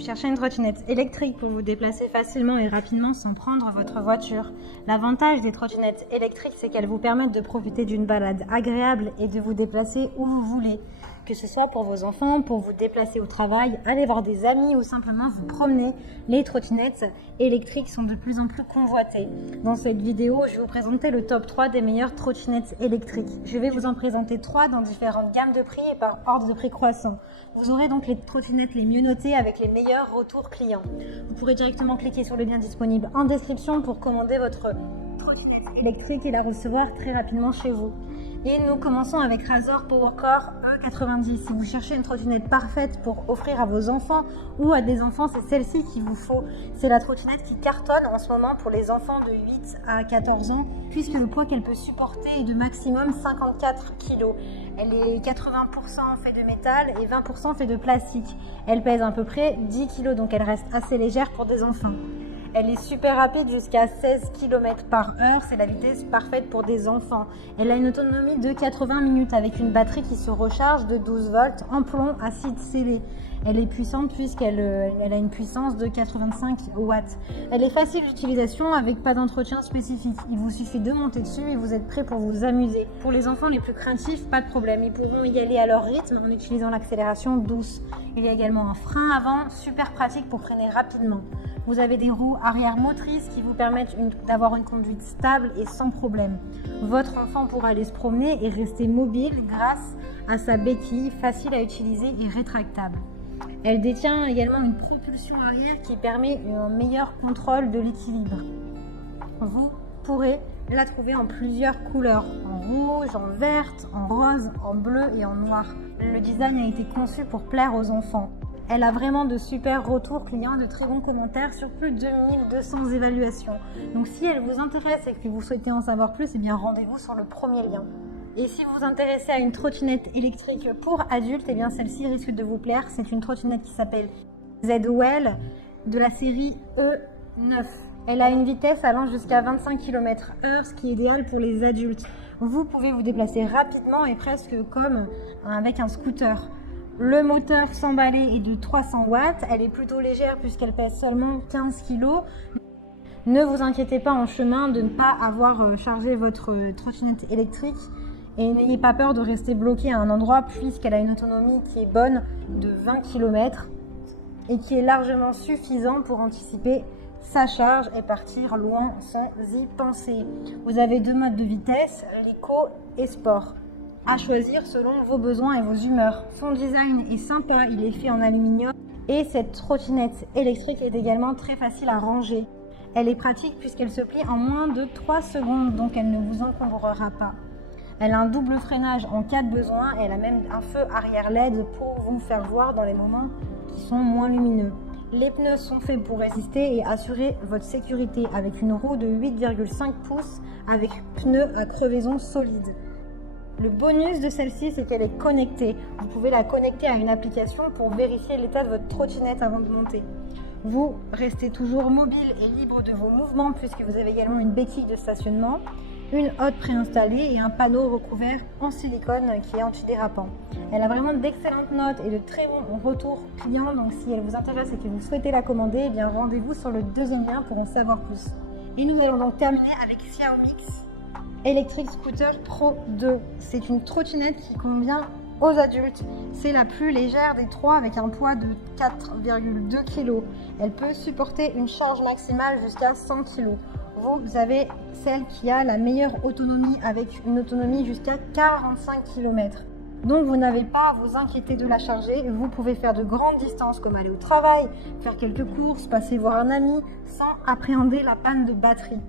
cherchez une trottinette électrique pour vous déplacer facilement et rapidement sans prendre votre voiture. L'avantage des trottinettes électriques, c'est qu'elles vous permettent de profiter d'une balade agréable et de vous déplacer où vous voulez. Que ce soit pour vos enfants, pour vous déplacer au travail, aller voir des amis ou simplement vous promener, les trottinettes électriques sont de plus en plus convoitées. Dans cette vidéo, je vais vous présenter le top 3 des meilleures trottinettes électriques. Je vais vous en présenter 3 dans différentes gammes de prix et par ordre de prix croissant. Vous aurez donc les trottinettes les mieux notées avec les meilleurs retours clients. Vous pourrez directement cliquer sur le lien disponible en description pour commander votre trottinette électrique et la recevoir très rapidement chez vous. Et nous commençons avec Razor Powercore E90. Si vous cherchez une trottinette parfaite pour offrir à vos enfants ou à des enfants, c'est celle-ci qu'il vous faut. C'est la trottinette qui cartonne en ce moment pour les enfants de 8 à 14 ans, puisque le poids qu'elle peut supporter est de maximum 54 kg. Elle est 80% fait de métal et 20% fait de plastique. Elle pèse à peu près 10 kg, donc elle reste assez légère pour des enfants. Elle est super rapide jusqu'à 16 km/h, c'est la vitesse parfaite pour des enfants. Elle a une autonomie de 80 minutes avec une batterie qui se recharge de 12 volts en plomb acide scellé. Elle est puissante puisqu'elle a une puissance de 85 watts. Elle est facile d'utilisation avec pas d'entretien spécifique. Il vous suffit de monter dessus et vous êtes prêt pour vous amuser. Pour les enfants les plus craintifs, pas de problème. Ils pourront y aller à leur rythme en utilisant l'accélération douce. Il y a également un frein avant, super pratique pour freiner rapidement. Vous avez des roues arrière motrices qui vous permettent d'avoir une conduite stable et sans problème. Votre enfant pourra aller se promener et rester mobile grâce à sa béquille facile à utiliser et rétractable. Elle détient également une propulsion arrière qui permet un meilleur contrôle de l'équilibre. Vous pourrez la trouver en plusieurs couleurs, en rouge, en verte, en rose, en bleu et en noir. Le design a été conçu pour plaire aux enfants. Elle a vraiment de super retours clients, de très bons commentaires sur plus de 1200 évaluations. Donc si elle vous intéresse et que vous souhaitez en savoir plus, eh bien rendez-vous sur le premier lien. Et si vous vous intéressez à une trottinette électrique pour adultes, eh bien celle-ci risque de vous plaire. C'est une trottinette qui s'appelle Z-Well de la série E9. Elle a une vitesse allant jusqu'à 25 km/h, ce qui est idéal pour les adultes. Vous pouvez vous déplacer rapidement et presque comme avec un scooter. Le moteur sans balai est de 300 watts. Elle est plutôt légère puisqu'elle pèse seulement 15 kg. Ne vous inquiétez pas en chemin de ne pas avoir chargé votre trottinette électrique. Et n'ayez pas peur de rester bloqué à un endroit puisqu'elle a une autonomie qui est bonne de 20 km et qui est largement suffisant pour anticiper sa charge et partir loin sans y penser. Vous avez 2 modes de vitesse, l'éco et sport, à choisir selon vos besoins et vos humeurs. Son design est sympa, il est fait en aluminium et cette trottinette électrique est également très facile à ranger. Elle est pratique puisqu'elle se plie en moins de 3 secondes, donc elle ne vous encombrera pas. Elle a un double freinage en cas de besoin et elle a même un feu arrière LED pour vous faire voir dans les moments qui sont moins lumineux. Les pneus sont faits pour résister et assurer votre sécurité avec une roue de 8,5 pouces avec pneus à crevaison solide. Le bonus de celle-ci, c'est qu'elle est connectée. Vous pouvez la connecter à une application pour vérifier l'état de votre trottinette avant de monter. Vous restez toujours mobile et libre de vos mouvements puisque vous avez également une béquille de stationnement, une hotte préinstallée et un panneau recouvert en silicone qui est antidérapant. Elle a vraiment d'excellentes notes et de très bons retours clients, donc si elle vous intéresse et que vous souhaitez la commander, eh bien rendez-vous sur le deuxième lien pour en savoir plus. Et nous allons donc terminer avec Xiaomi Electric Scooter Pro 2. C'est une trottinette qui convient aux adultes. C'est la plus légère des 3 avec un poids de 4,2 kg. Elle peut supporter une charge maximale jusqu'à 100 kg. Vous avez celle qui a la meilleure autonomie avec une autonomie jusqu'à 45 km. Donc vous n'avez pas à vous inquiéter de la charger. Vous pouvez faire de grandes distances comme aller au travail, faire quelques courses, passer voir un ami sans appréhender la panne de batterie.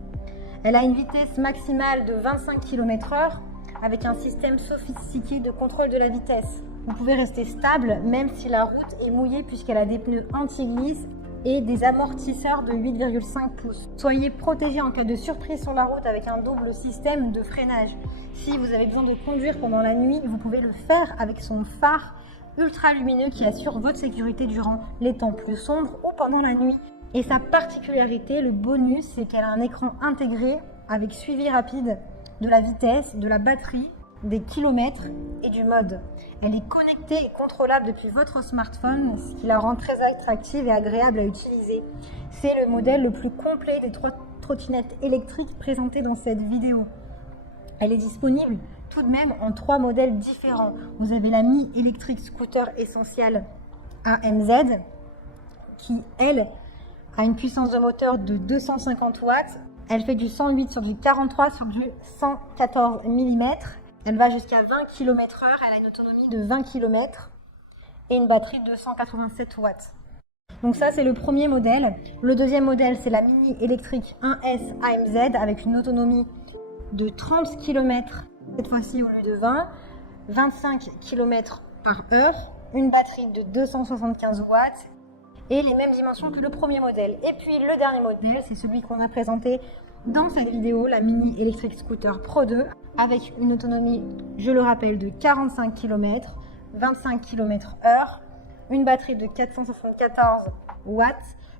Elle a une vitesse maximale de 25 km/h avec un système sophistiqué de contrôle de la vitesse. Vous pouvez rester stable même si la route est mouillée puisqu'elle a des pneus anti-glisse et des amortisseurs de 8,5 pouces. Soyez protégé en cas de surprise sur la route avec un double système de freinage. Si vous avez besoin de conduire pendant la nuit, vous pouvez le faire avec son phare ultra lumineux qui assure votre sécurité durant les temps plus sombres ou pendant la nuit. Et sa particularité, le bonus, c'est qu'elle a un écran intégré avec suivi rapide de la vitesse, de la batterie des kilomètres et du mode. Elle est connectée et contrôlable depuis votre smartphone, ce qui la rend très attractive et agréable à utiliser. C'est le modèle le plus complet des 3 trottinettes électriques présentées dans cette vidéo. Elle est disponible tout de même en 3 modèles différents. Vous avez la Mi Electric Scooter Essential AMZ qui, elle, a une puissance de moteur de 250 watts. Elle fait du 108 sur du 43 sur du 114 mm. Elle va jusqu'à 20 km/h. Elle a une autonomie de 20 km et une batterie de 187 watts. Donc ça, c'est le premier modèle. Le deuxième modèle, c'est la Mini Electric 1S AMZ avec une autonomie de 30 km, cette fois-ci au lieu de 20, 25 km/h, une batterie de 275 watts et les mêmes dimensions que le premier modèle. Et puis le dernier modèle, c'est celui qu'on a présenté dans cette vidéo, la Mini Electric Scooter Pro 2, avec une autonomie, je le rappelle, de 45 km, 25 km/h, une batterie de 474 watts,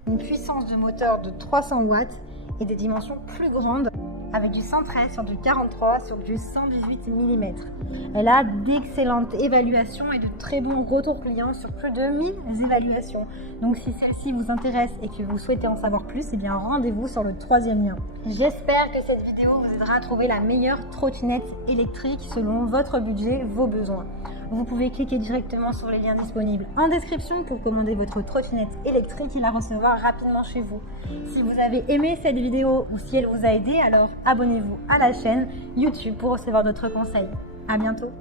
une puissance de moteur de 300 watts et des dimensions plus grandes, avec du 113 sur du 43 sur du 118 mm. Elle a d'excellentes évaluations et de très bons retours clients sur plus de 1000 évaluations. Donc si celle-ci vous intéresse et que vous souhaitez en savoir plus, eh bien rendez-vous sur le 3e lien. J'espère que cette vidéo vous aidera à trouver la meilleure trottinette électrique selon votre budget, vos besoins. Vous pouvez cliquer directement sur les liens disponibles en description pour commander votre trottinette électrique et la recevoir rapidement chez vous. Si vous avez aimé cette vidéo ou si elle vous a aidé, alors abonnez-vous à la chaîne YouTube pour recevoir d'autres conseils. À bientôt!